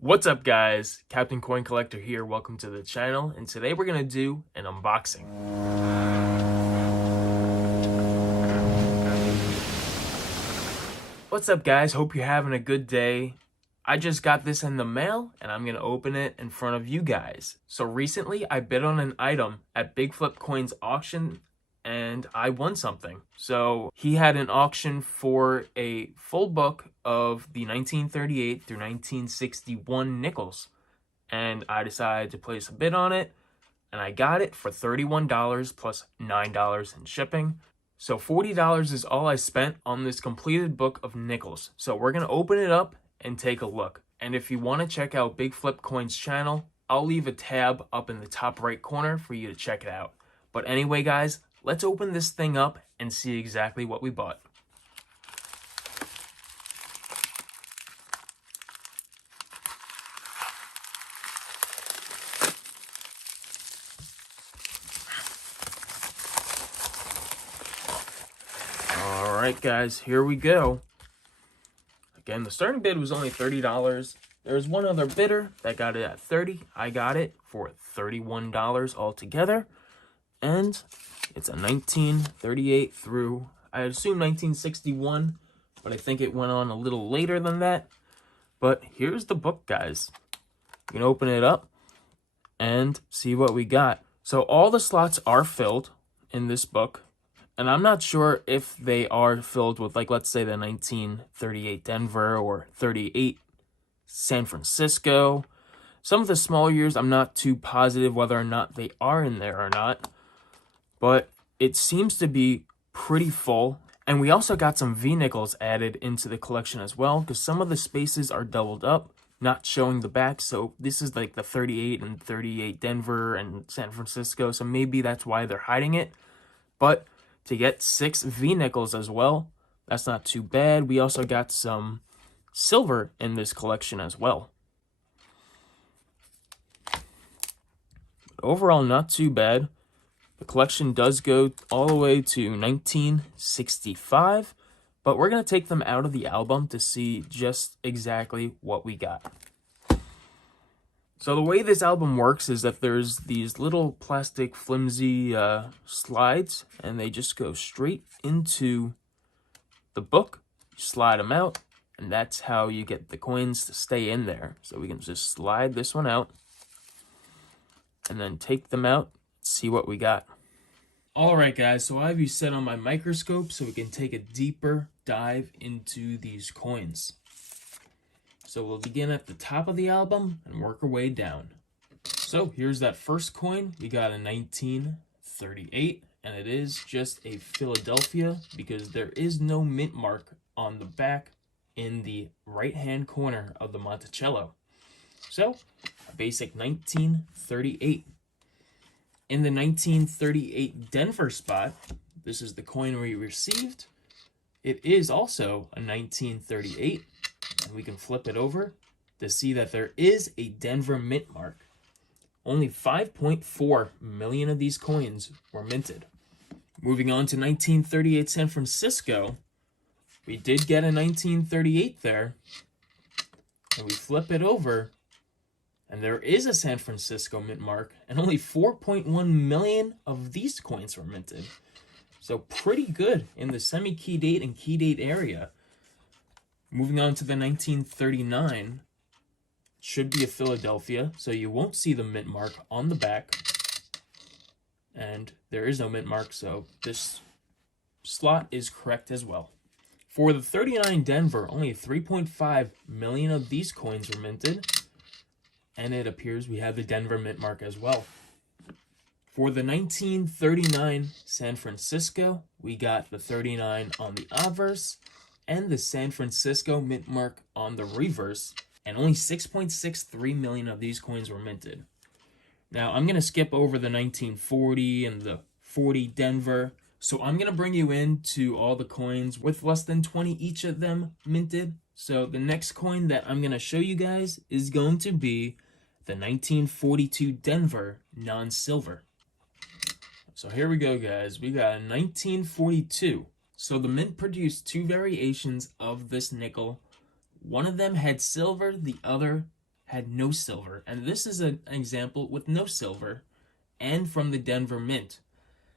What's up, guys? Captain Coin Collector here. Welcome to the channel, and today we're gonna do an unboxing. What's up, guys? Hope you're having a good day. I just got this in the mail and I'm gonna open it in front of you guys. So recently I bid on an item at Big Flip Coins auction and I won something. So he had an auction for a full book of the 1938 through 1961 nickels. And I decided to place a bid on it, and I got it for $31 plus $9 in shipping. So $40 is all I spent on this completed book of nickels. So we're gonna open it up and take a look. And if you want to check out Big Flip Coins channel, I'll leave a tab up in the top right corner for you to check it out. But anyway, guys, let's open this thing up and see exactly what we bought. Alright, guys, here we go. Again, the starting bid was only $30. There's one other bidder that got it at $30. I got it for $31 altogether. And it's a 1938 through, I assume 1961, but I think it went on a little later than that. But here's the book, guys. You can open it up and see what we got. So all the slots are filled in this book. And I'm not sure if they are filled with, like, let's say the 1938 Denver or 38 San Francisco. Some of the smaller years, I'm not too positive whether or not they are in there or not. But it seems to be pretty full. And we also got some V-nickels added into the collection as well, because some of the spaces are doubled up, not showing the back. So this is like the 38 and 38 Denver and San Francisco. So maybe that's why they're hiding it. But to get 6 V-nickels as well, that's not too bad. We also got some silver in this collection as well. Overall, not too bad. The collection does go all the way to 1965, but we're going to take them out of the album to see just exactly what we got. So the way this album works is that there's these little plastic flimsy slides, and they just go straight into the book. You slide them out, and that's how you get the coins to stay in there. So we can just slide this one out, and then take them out, see what we got. Alright, guys, so I have you set on my microscope so we can take a deeper dive into these coins. So we'll begin at the top of the album and work our way down. So here's that first coin. We got a 1938, and it is just a Philadelphia because there is no mint mark on the back in the right-hand corner of the Monticello. So a basic 1938. In the 1938 Denver spot, this is the coin we received. It is also a 1938. And we can flip it over to see that there is a Denver mint mark. Only 5.4 million of these coins were minted. Moving on to 1938 San Francisco, we did get a 1938 there. And we flip it over, and there is a San Francisco mint mark, and only 4.1 million of these coins were minted. So pretty good in the semi-key date and key date area. Moving on to the 1939, should be a Philadelphia, so you won't see the mint mark on the back. And there is no mint mark, so this slot is correct as well. For the 39 Denver, only 3.5 million of these coins were minted. And it appears we have the Denver mint mark as well. For the 1939 San Francisco, we got the 39 on the obverse and the San Francisco mint mark on the reverse, and only 6.63 million of these coins were minted. Now, I'm going to skip over the 1940 and the 40 Denver, so I'm going to bring you into all the coins with less than 20 each of them minted. So the next coin that I'm going to show you guys is going to be the 1942 Denver non-silver. So here we go, guys. We got a 1942. So the mint produced 2 variations of this nickel. One of them had silver, the other had no silver, and this is an example with no silver, and from the Denver Mint.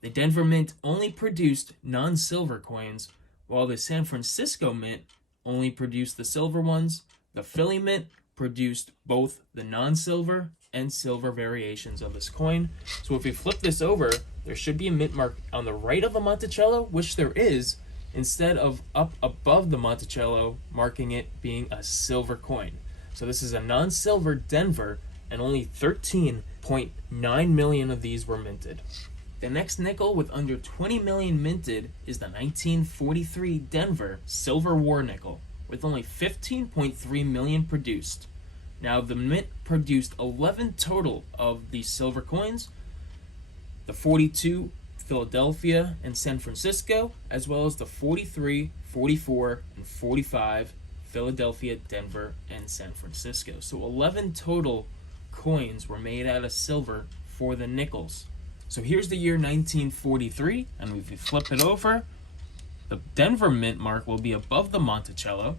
The Denver Mint only produced non-silver coins, while the San Francisco Mint only produced the silver ones. The Philly Mint produced both the non-silver and silver variations of this coin. So if we flip this over, there should be a mint mark on the right of the Monticello, which there is, instead of up above the Monticello, marking it being a silver coin. So this is a non-silver Denver, and only 13.9 million of these were minted. The next nickel with under 20 million minted is the 1943 Denver Silver War Nickel, with only 15.3 million produced. Now, the mint produced 11 total of these silver coins, the 42 Philadelphia and San Francisco, as well as the 43, 44, and 45 Philadelphia, Denver, and San Francisco. So 11 total coins were made out of silver for the nickels. So here's the year 1943, and if we flip it over, the Denver mint mark will be above the Monticello,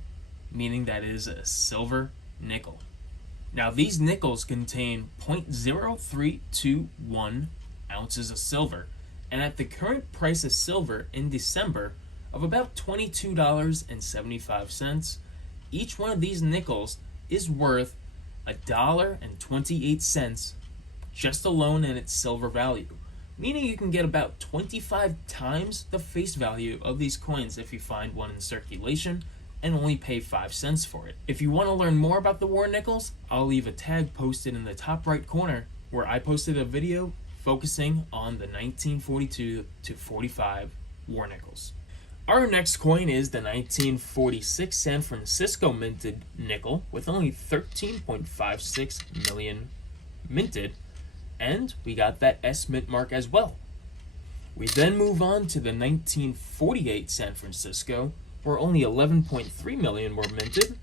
meaning that it is a silver nickel. Now these nickels contain 0.0321 ounces of silver, and at the current price of silver in December of about $22.75, each one of these nickels is worth $1.28 just alone in its silver value, meaning you can get about 25 times the face value of these coins if you find one in circulation and only pay 5 cents for it. If you want to learn more about the war nickels, I'll leave a tag posted in the top right corner where I posted a video focusing on the 1942 to 45 war nickels. Our next coin is the 1946 San Francisco minted nickel with only 13.56 million minted, and we got that S mint mark as well. We then move on to the 1948 San Francisco, where only 11.3 million were minted,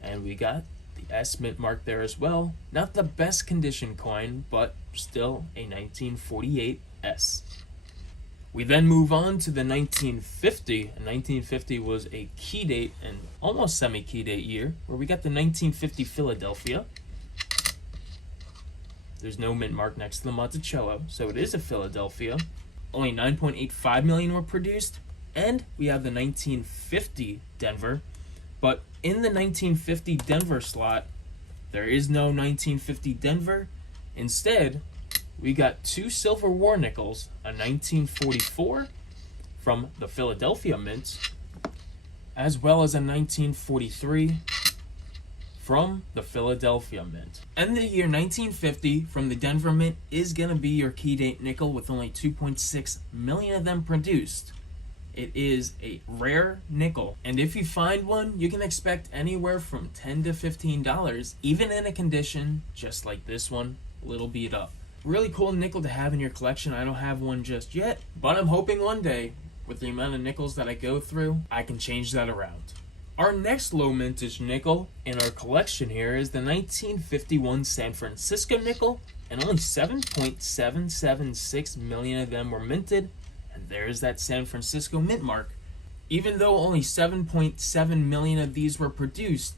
and we got the S mint mark there as well. Not the best condition coin, but still a 1948 S. We then move on to the 1950. 1950 was a key date and almost semi-key date year, where we got the 1950 Philadelphia. There's no mint mark next to the Monticello, so it is a Philadelphia. Only 9.85 million were produced. And we have the 1950 Denver. But in the 1950 Denver slot, there is no 1950 Denver. Instead, we got two silver war nickels, a 1944 from the Philadelphia Mint, as well as a 1943 from the Philadelphia Mint. And the year 1950 from the Denver Mint is going to be your key date nickel with only 2.6 million of them produced. It is a rare nickel, and if you find one, you can expect anywhere from $10 to $15, even in a condition just like this one, a little beat up. Really cool nickel to have in your collection. I don't have one just yet, but I'm hoping one day, with the amount of nickels that I go through, I can change that around. Our next low mintage nickel in our collection here is the 1951 San Francisco nickel, and only 7.776 million of them were minted, and there's that San Francisco mint mark. Even though only 7.7 million of these were produced,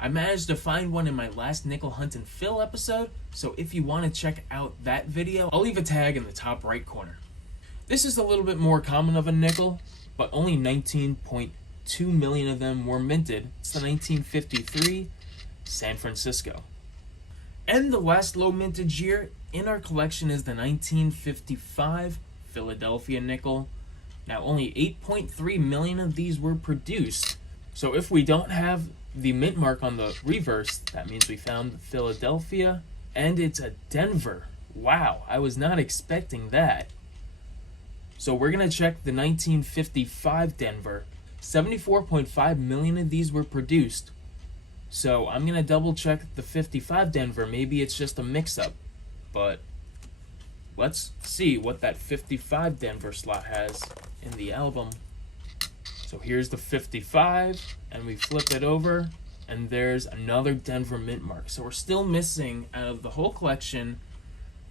I managed to find one in my last nickel hunt and fill episode, so if you want to check out that video, I'll leave a tag in the top right corner. This is a little bit more common of a nickel, but only 19.2 million of them were minted. It's the 1953 San Francisco. And the last low mintage year in our collection is the 1955 Philadelphia nickel. Now only 8.3 million of these were produced. So if we don't have the mint mark on the reverse, that means we found the Philadelphia, and it's a Denver. Wow, I was not expecting that. So we're going to check the 1955 Denver. 74.5 million of these were produced. So I'm going to double check the 55 Denver. Maybe it's just a mix-up. But let's see what that 55 Denver slot has in the album. So here's the 55, and we flip it over, and there's another Denver mint mark. So we're still missing, out of the whole collection,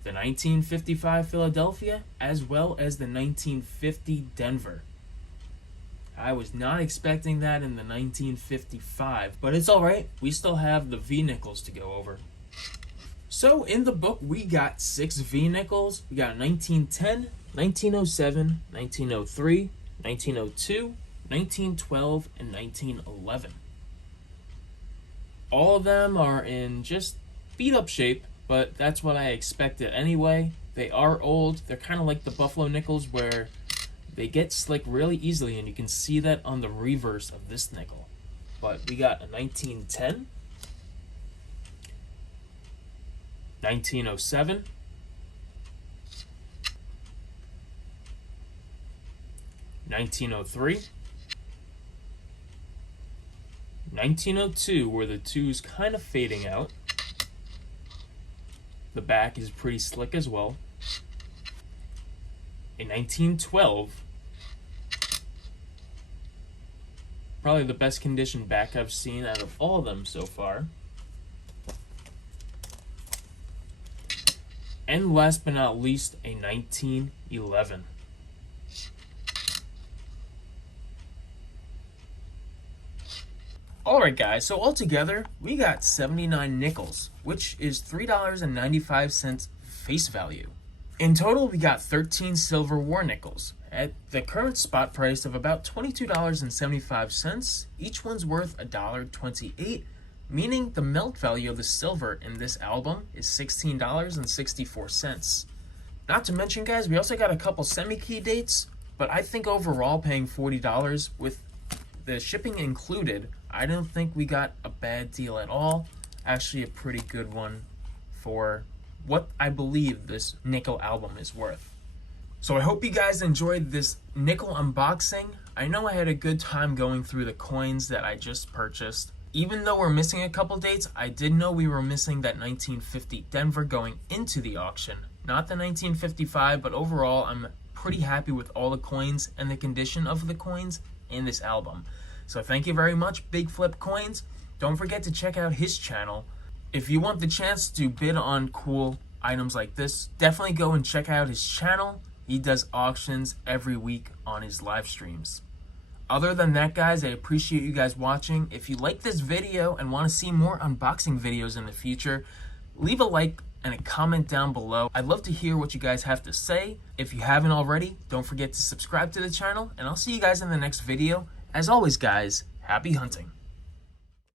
the 1955 Philadelphia, as well as the 1950 Denver. I was not expecting that in the 1955, but it's alright. We still have the V-nickels to go over. So in the book, we got 6 V-nickels. We got 1910, 1907, 1903, 1902, 1912, and 1911. All of them are in just beat up shape, but that's what I expected anyway. They are old. They're kind of like the Buffalo nickels where they get slick really easily, and you can see that on the reverse of this nickel. But we got a 1910, 1907, 1903, 1902, where the 2's kind of fading out. The back is pretty slick as well. In 1912, probably the best condition back I've seen out of all of them so far. And last but not least, a 1911. Alright guys, so altogether, we got 79 nickels, which is $3.95 face value. In total, we got 13 silver war nickels. At the current spot price of about $22.75, each one's worth $1.28, meaning the melt value of the silver in this album is $16.64. Not to mention, guys, we also got a couple semi-key dates, but I think overall paying $40 with the shipping included, I don't think we got a bad deal at all. Actually, a pretty good one for what I believe this nickel album is worth. So I hope you guys enjoyed this nickel unboxing. I know I had a good time going through the coins that I just purchased. Even though we're missing a couple dates, I did know we were missing that 1950 Denver going into the auction. Not the 1955, but overall, I'm pretty happy with all the coins and the condition of the coins in this album. So thank you very much, Big Flip Coins. Don't forget to check out his channel. If you want the chance to bid on cool items like this, definitely go and check out his channel. He does auctions every week on his live streams. Other than that, guys, I appreciate you guys watching. If you like this video and want to see more unboxing videos in the future, leave a like and a comment down below. I'd love to hear what you guys have to say. If you haven't already, don't forget to subscribe to the channel, and I'll see you guys in the next video. As always, guys, happy hunting.